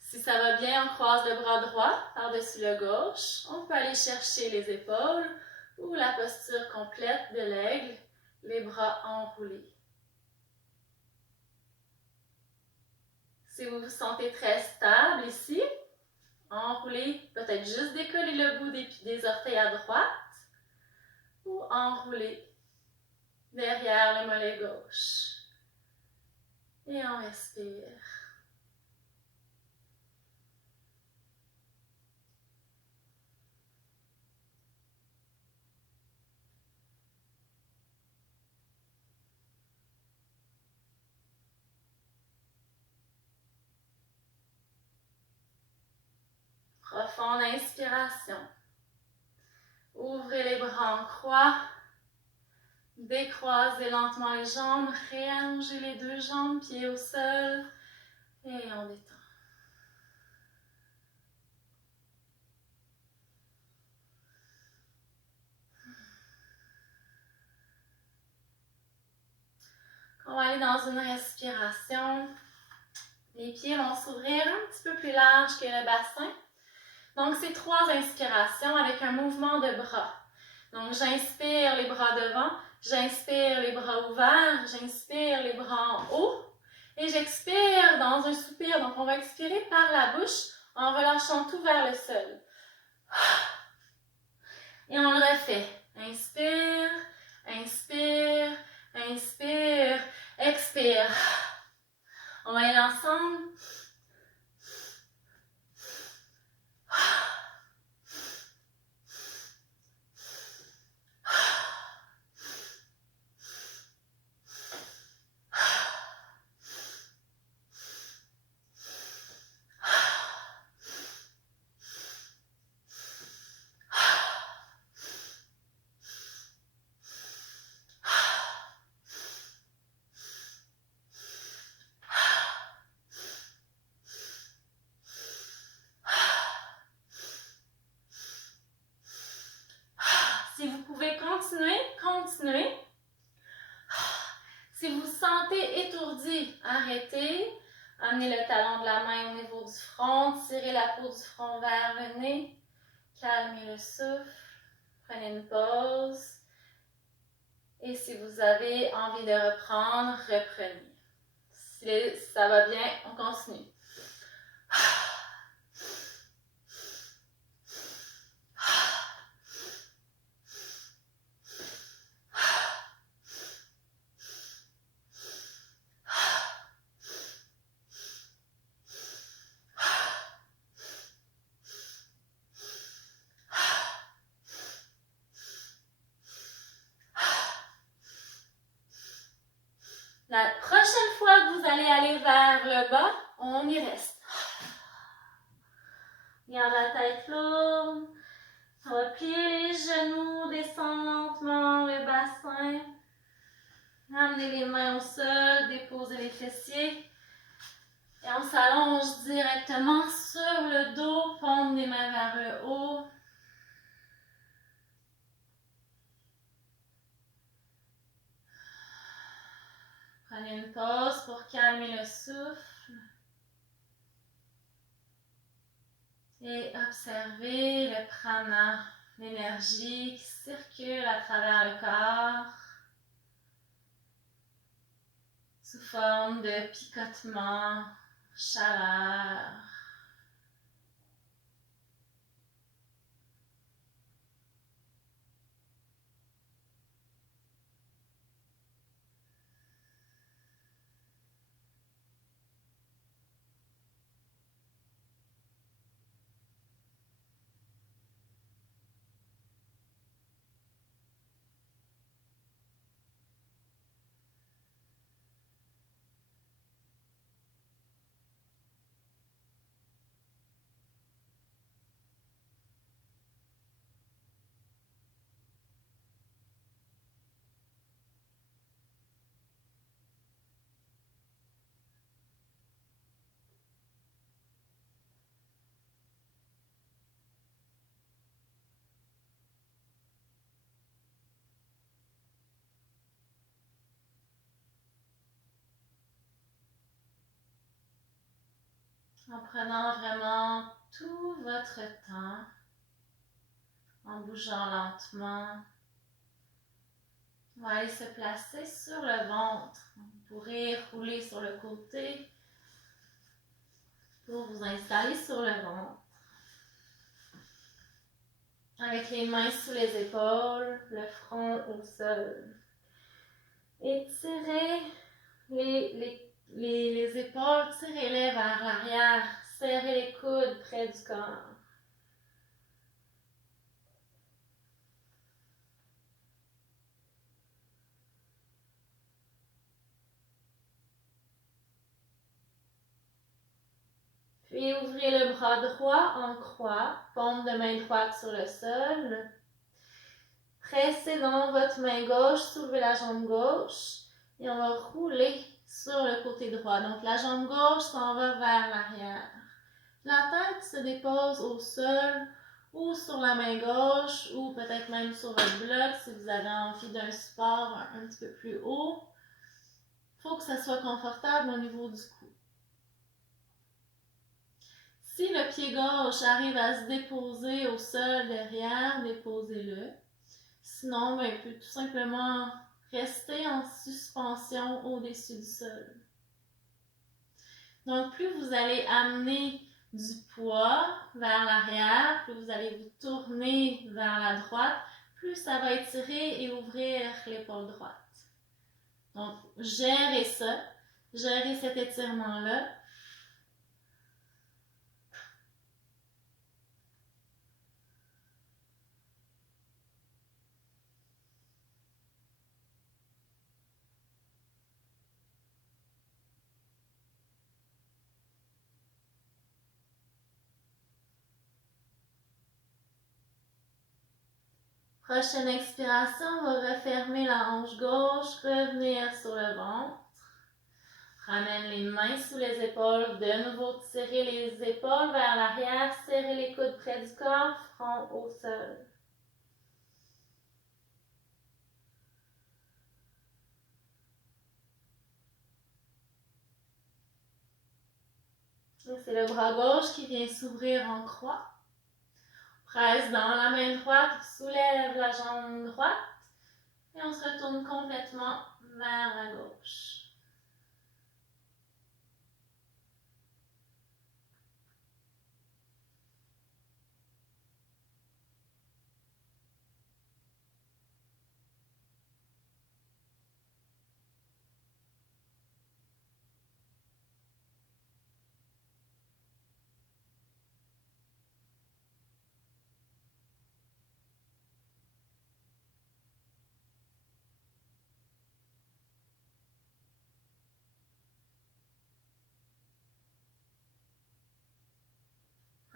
Si ça va bien, on croise le bras droit par-dessus le gauche. On peut aller chercher les épaules ou la posture complète de l'aigle, les bras enroulés. Si vous vous sentez très stable ici, enroulez, peut-être juste décoller le bout des orteils à droite ou enrouler derrière le mollet gauche. Et on respire. Profonde inspiration. Ouvrez les bras en croix. Décroisez lentement les jambes. Réallongez les deux jambes, pieds au sol. Et on détend. On va aller dans une respiration. Les pieds vont s'ouvrir un petit peu plus large que le bassin. Donc, c'est 3 inspirations avec un mouvement de bras. Donc, j'inspire les bras devant, j'inspire les bras ouverts, j'inspire les bras en haut et j'expire dans un soupir. Donc, on va expirer par la bouche en relâchant tout vers le sol. Et on le refait. Inspire, inspire, inspire, expire. On va y aller ensemble. Si vous pouvez continuer, continuez. Si vous vous sentez étourdi, arrêtez. Amenez le talon de la main au niveau du front, tirez la peau du front vers le nez. Calmez le souffle. Prenez une pause. Et si vous avez envie de reprendre, reprenez. Si ça va bien, on continue. La prochaine fois que vous allez aller vers le bas, on y reste. Garde la tête lourde. On va plier les genoux, descendre lentement le bassin. Amener les mains au sol, déposer les fessiers. Et on s'allonge directement sur le dos, paume des mains vers le haut. Prenez une pause pour calmer le souffle. Et observez le prana, l'énergie qui circule à travers le corps sous forme de picotement, chaleur. En prenant vraiment tout votre temps, en bougeant lentement. On va aller se placer sur le ventre. Vous pourrez rouler sur le côté pour vous installer sur le ventre. Avec les mains sous les épaules, le front au sol. Étirez les épaules, tirez-les vers l'arrière. Serrez les coudes près du corps. Puis ouvrez le bras droit en croix, paume de main droite sur le sol. Pressez dans votre main gauche, soulevez la jambe gauche et on va rouler sur le côté droit. Donc la jambe gauche s'en va vers l'arrière. La tête se dépose au sol ou sur la main gauche ou peut-être même sur votre bloc si vous avez envie d'un support un petit peu plus haut. Il faut que ça soit confortable au niveau du cou. Si le pied gauche arrive à se déposer au sol derrière, déposez-le. Sinon, il peut tout simplement rester en suspension au-dessus du sol. Donc, plus vous allez amener du poids vers l'arrière, plus vous allez vous tourner vers la droite, plus ça va étirer et ouvrir l'épaule droite. Donc, gérez ça, gérez cet étirement-là. Prochaine expiration, on va refermer la hanche gauche, revenir sur le ventre. Ramène les mains sous les épaules, de nouveau tirez les épaules vers l'arrière, serrez les coudes près du corps, front au sol. C'est le bras gauche qui vient s'ouvrir en croix. Presse dans la main droite, soulève la jambe droite et on se retourne complètement vers la gauche.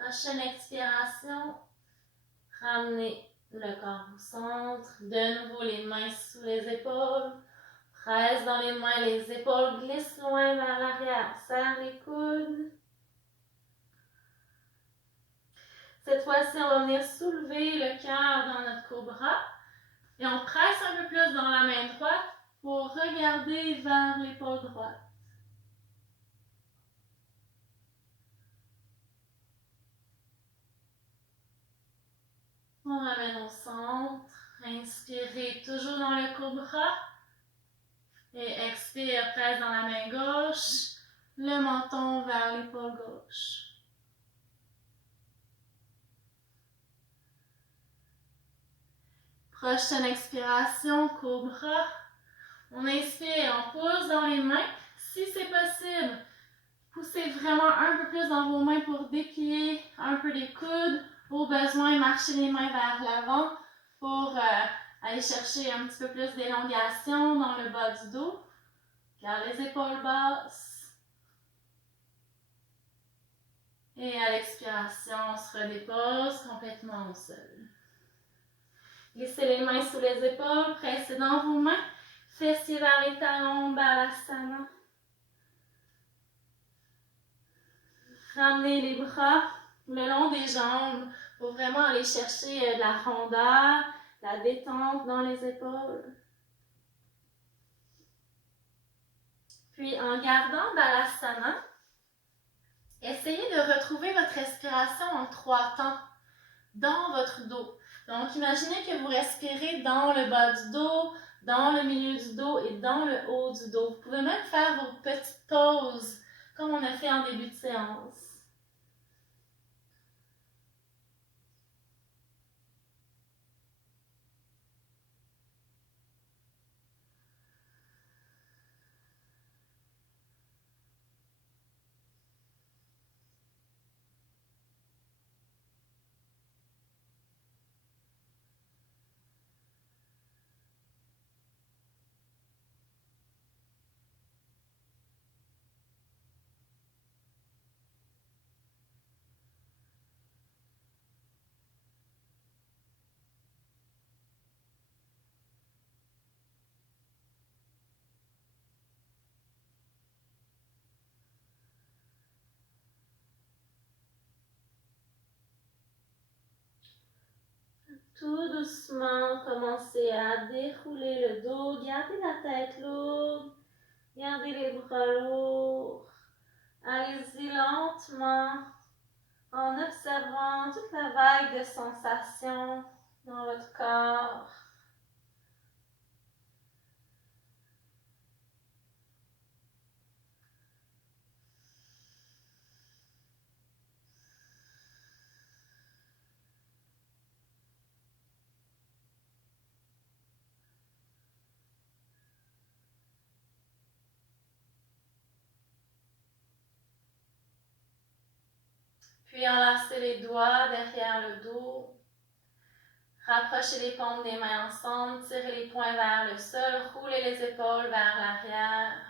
Prochaine expiration, ramenez le corps au centre. De nouveau, les mains sous les épaules. Presse dans les mains, les épaules glissent loin vers l'arrière. Serre les coudes. Cette fois-ci, on va venir soulever le cœur dans notre cobra. Et on presse un peu plus dans la main droite pour regarder vers l'épaule droite. On ramène au centre. Inspirez toujours dans le cobra. Et expire, presse dans la main gauche. Le menton vers l'épaule gauche. Prochaine expiration, cobra. On inspire, on pousse dans les mains. Si c'est possible, poussez vraiment un peu plus dans vos mains pour déplier un peu les coudes. Au besoin, marchez les mains vers l'avant pour aller chercher un petit peu plus d'élongation dans le bas du dos. Garde les épaules basses. Et à l'expiration, on se redépose complètement au sol. Glissez les mains sous les épaules, pressez dans vos mains. Fessiers vers les talons, Balasana. Ramenez les bras le long des jambes pour vraiment aller chercher de la rondeur, la détente dans les épaules. Puis en gardant Balasana, Essayez de retrouver votre respiration en 3 temps dans votre dos. Donc, imaginez que vous respirez dans le bas du dos, dans le milieu du dos et dans le haut du dos. Vous pouvez même faire vos petites pauses comme on a fait en début de séance. Tout doucement, commencez à dérouler le dos, gardez la tête lourde, gardez les bras lourds. Allez-y lentement en observant toute la vague de sensations dans votre corps. Puis enlacez les doigts derrière le dos. Rapprochez les paumes des mains ensemble, tirez les poings vers le sol, roulez les épaules vers l'arrière.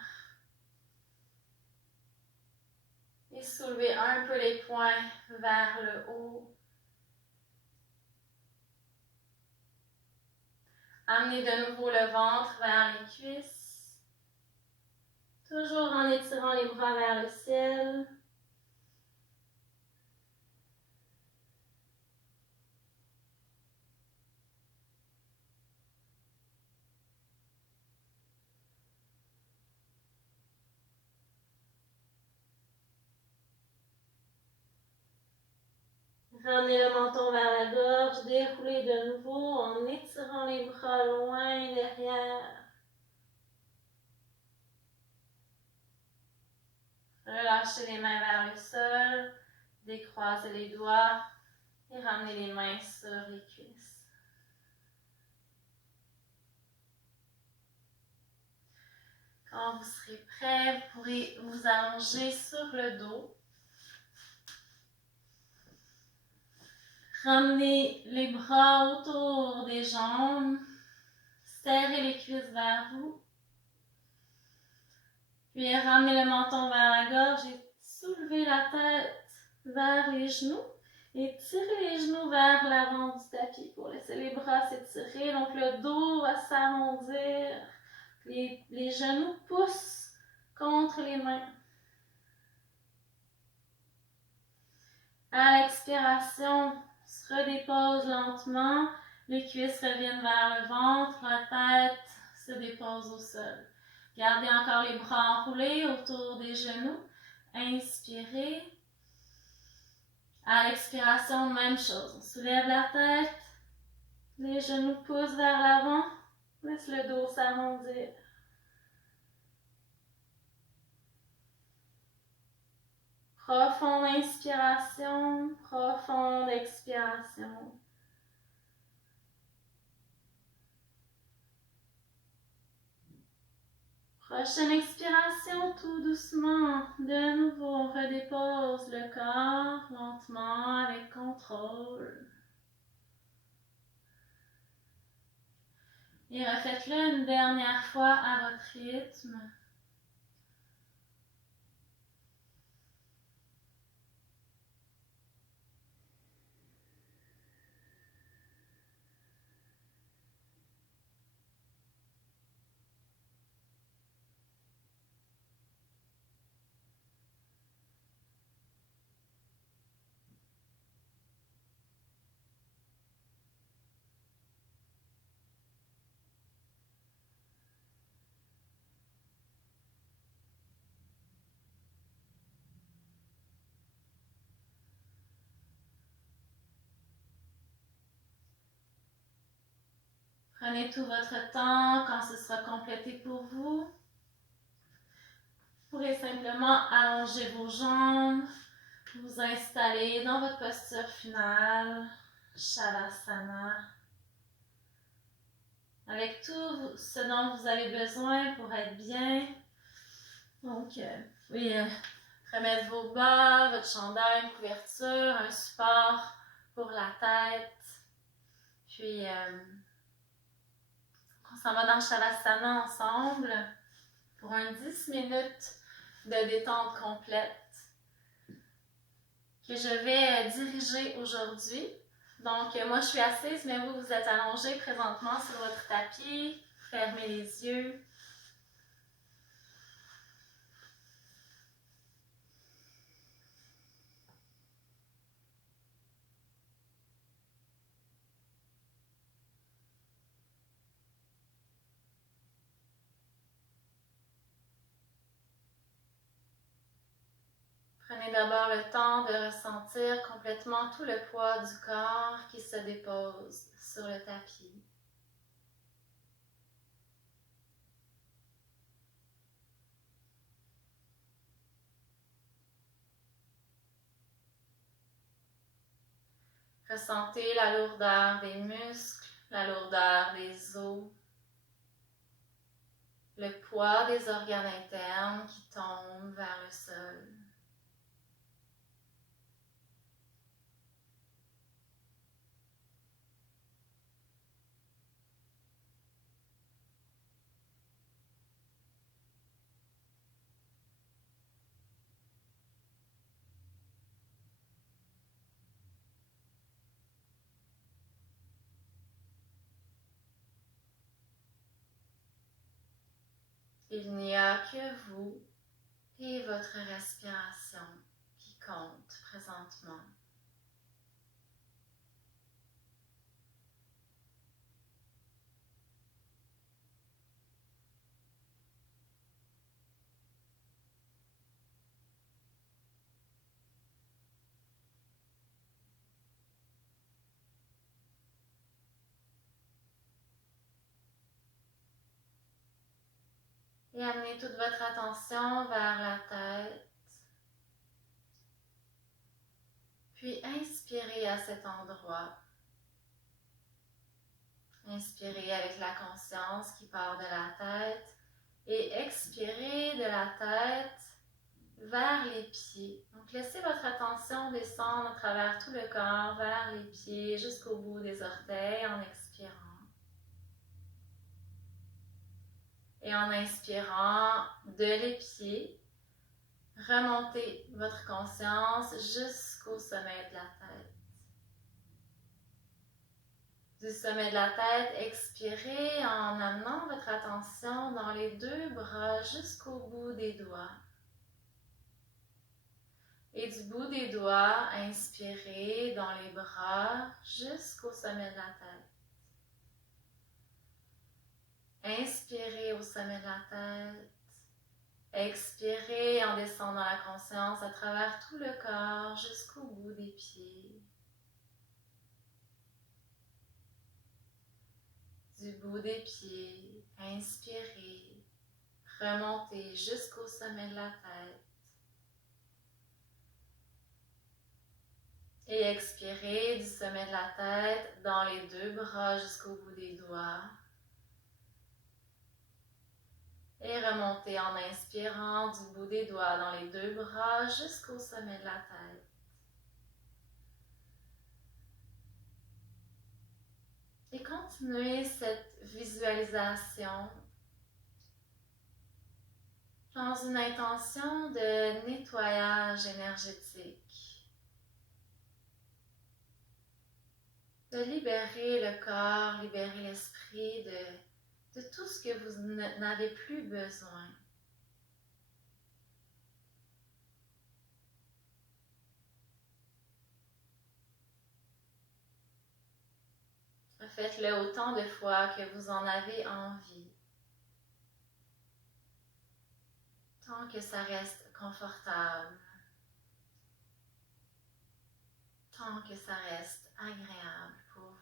Et soulevez un peu les poings vers le haut. Amenez de nouveau le ventre vers les cuisses. Toujours en étirant les bras vers le ciel. Ramenez le menton vers la gorge, déroulez de nouveau en étirant les bras loin derrière. Relâchez les mains vers le sol, décroisez les doigts et ramenez les mains sur les cuisses. Quand vous serez prêt, vous pourrez vous allonger sur le dos. Ramenez les bras autour des jambes. Serrez les cuisses vers vous. Puis ramenez le menton vers la gorge et soulevez la tête vers les genoux. Et tirez les genoux vers l'avant du tapis pour laisser les bras s'étirer. Donc le dos va s'arrondir. Les genoux poussent contre les mains. À l'expiration, on se redépose lentement. Les cuisses reviennent vers le ventre. La tête se dépose au sol. Gardez encore les bras enroulés autour des genoux. Inspirez. À l'expiration, même chose. On soulève la tête. Les genoux poussent vers l'avant. Laisse le dos s'arrondir. Profonde inspiration, profonde expiration. Prochaine expiration, tout doucement. De nouveau, on redépose le corps lentement avec contrôle. Et refaites-le une dernière fois à votre rythme. Prenez tout votre temps. Quand ce sera complété pour vous, vous pourrez simplement allonger vos jambes, vous installer dans votre posture finale, Shavasana, avec tout ce dont vous avez besoin pour être bien. Donc, oui, remettre vos bas, votre chandail, une couverture, un support pour la tête. Puis, on s'en va dans Shavasana ensemble pour un 10 minutes de détente complète que je vais diriger aujourd'hui. Donc, moi, je suis assise, mais vous, vous êtes allongé présentement sur votre tapis. Fermez les yeux. Prenez d'abord le temps de ressentir complètement tout le poids du corps qui se dépose sur le tapis. Ressentez la lourdeur des muscles, la lourdeur des os, le poids des organes internes qui tombent vers le sol. Il n'y a que vous et votre respiration qui compte présentement. Et amenez toute votre attention vers la tête. Puis inspirez à cet endroit. Inspirez avec la conscience qui part de la tête et expirez de la tête vers les pieds. Donc laissez votre attention descendre à travers tout le corps, vers les pieds, jusqu'au bout des orteils en expirant. Et en inspirant de les pieds, remontez votre conscience jusqu'au sommet de la tête. Du sommet de la tête, expirez en amenant votre attention dans les deux bras jusqu'au bout des doigts. Et du bout des doigts, inspirez dans les bras jusqu'au sommet de la tête. Inspirez au sommet de la tête. Expirez en descendant la conscience à travers tout le corps jusqu'au bout des pieds. Du bout des pieds, inspirez, remontez jusqu'au sommet de la tête. Et expirez du sommet de la tête dans les deux bras jusqu'au bout des doigts. Et remontez en inspirant du bout des doigts dans les deux bras jusqu'au sommet de la tête. Et continuez cette visualisation dans une intention de nettoyage énergétique. De libérer le corps, libérer l'esprit de tout ce que vous n'avez plus besoin. Faites-le autant de fois que vous en avez envie. Tant que ça reste confortable. Tant que ça reste agréable pour vous.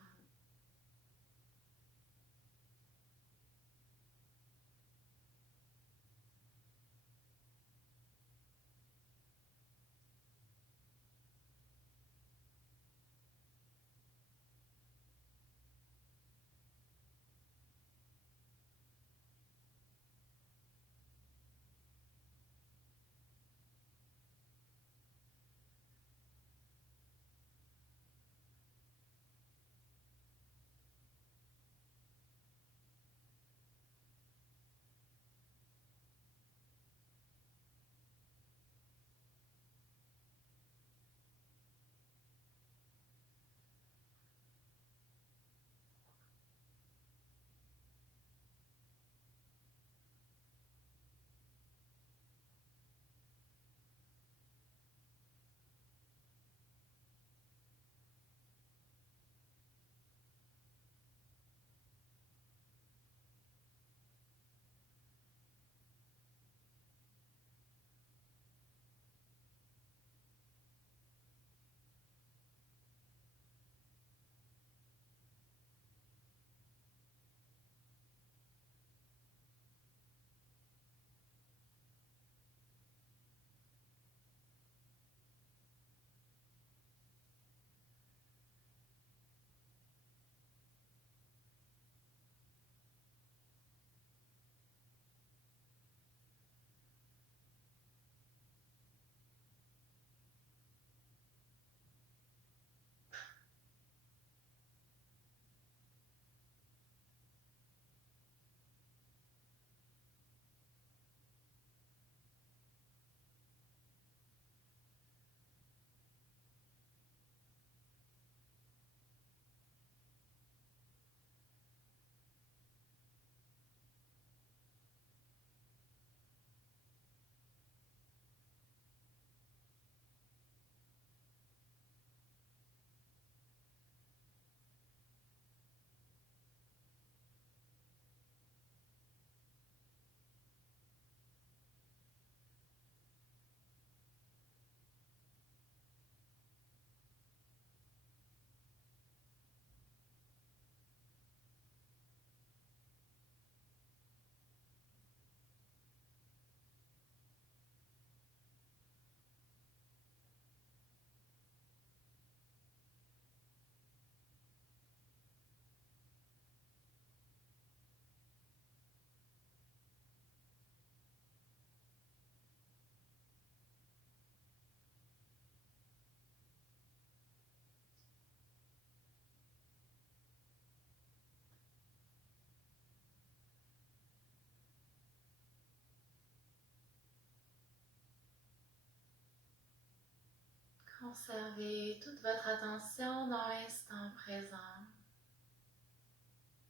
Conservez toute votre attention dans l'instant présent.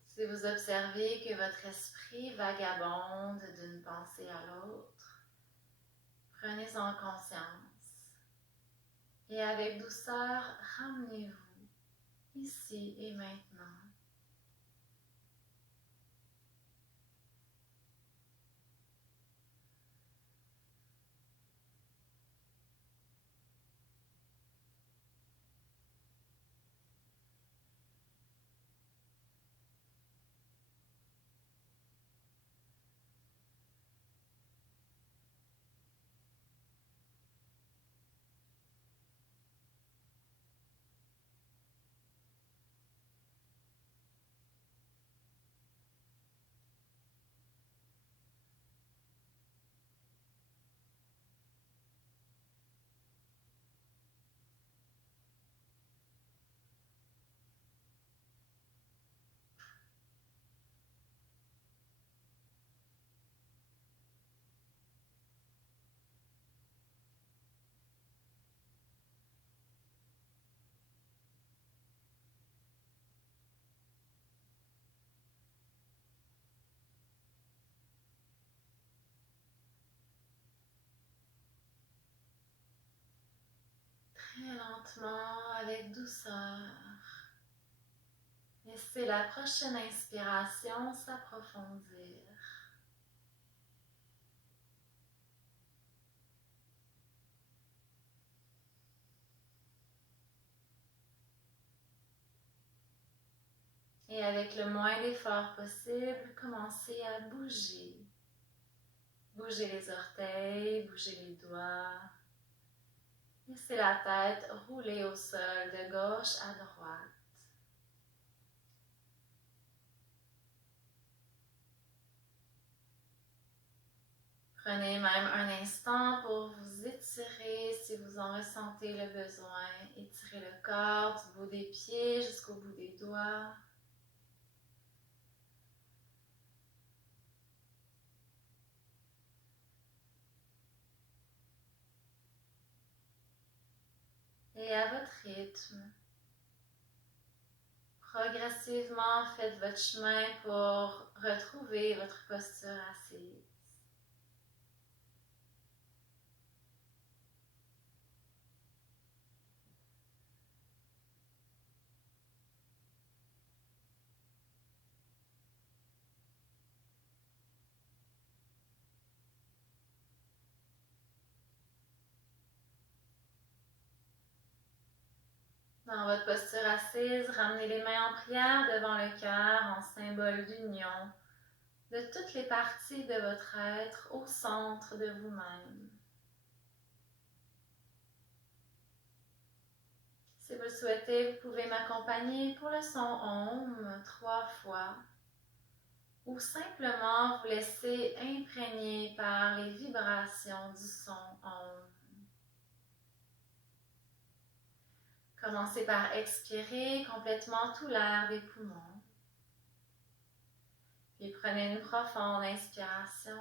Si vous observez que votre esprit vagabonde d'une pensée à l'autre, prenez-en conscience et avec douceur, ramenez-vous ici et maintenant. Très lentement, avec douceur, laissez la prochaine inspiration s'approfondir. Et avec le moins d'effort possible, commencez à bouger. Bougez les orteils, bougez les doigts. Laissez la tête rouler au sol de gauche à droite. Prenez même un instant pour vous étirer si vous en ressentez le besoin. Étirez le corps du bout des pieds jusqu'au bout des doigts. Et à votre rythme, progressivement faites votre chemin pour retrouver votre posture assise. Dans votre posture assise, ramenez les mains en prière devant le cœur en symbole d'union de toutes les parties de votre être au centre de vous-même. Si vous le souhaitez, vous pouvez m'accompagner pour le son Om 3 fois ou simplement vous laisser imprégner par les vibrations du son Om. Commencez par expirer complètement tout l'air des poumons. Puis prenez une profonde inspiration.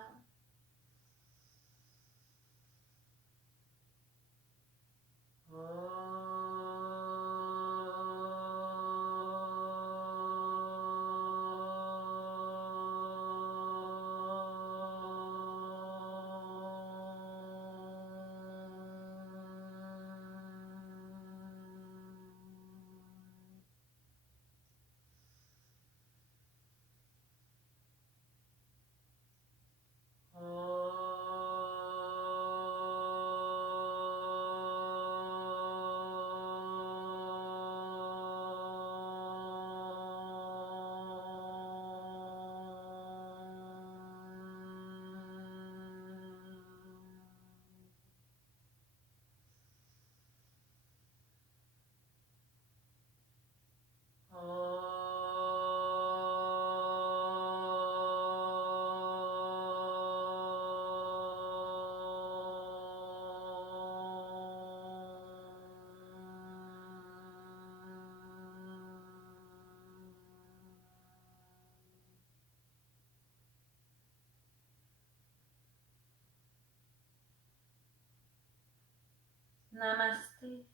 Namasté.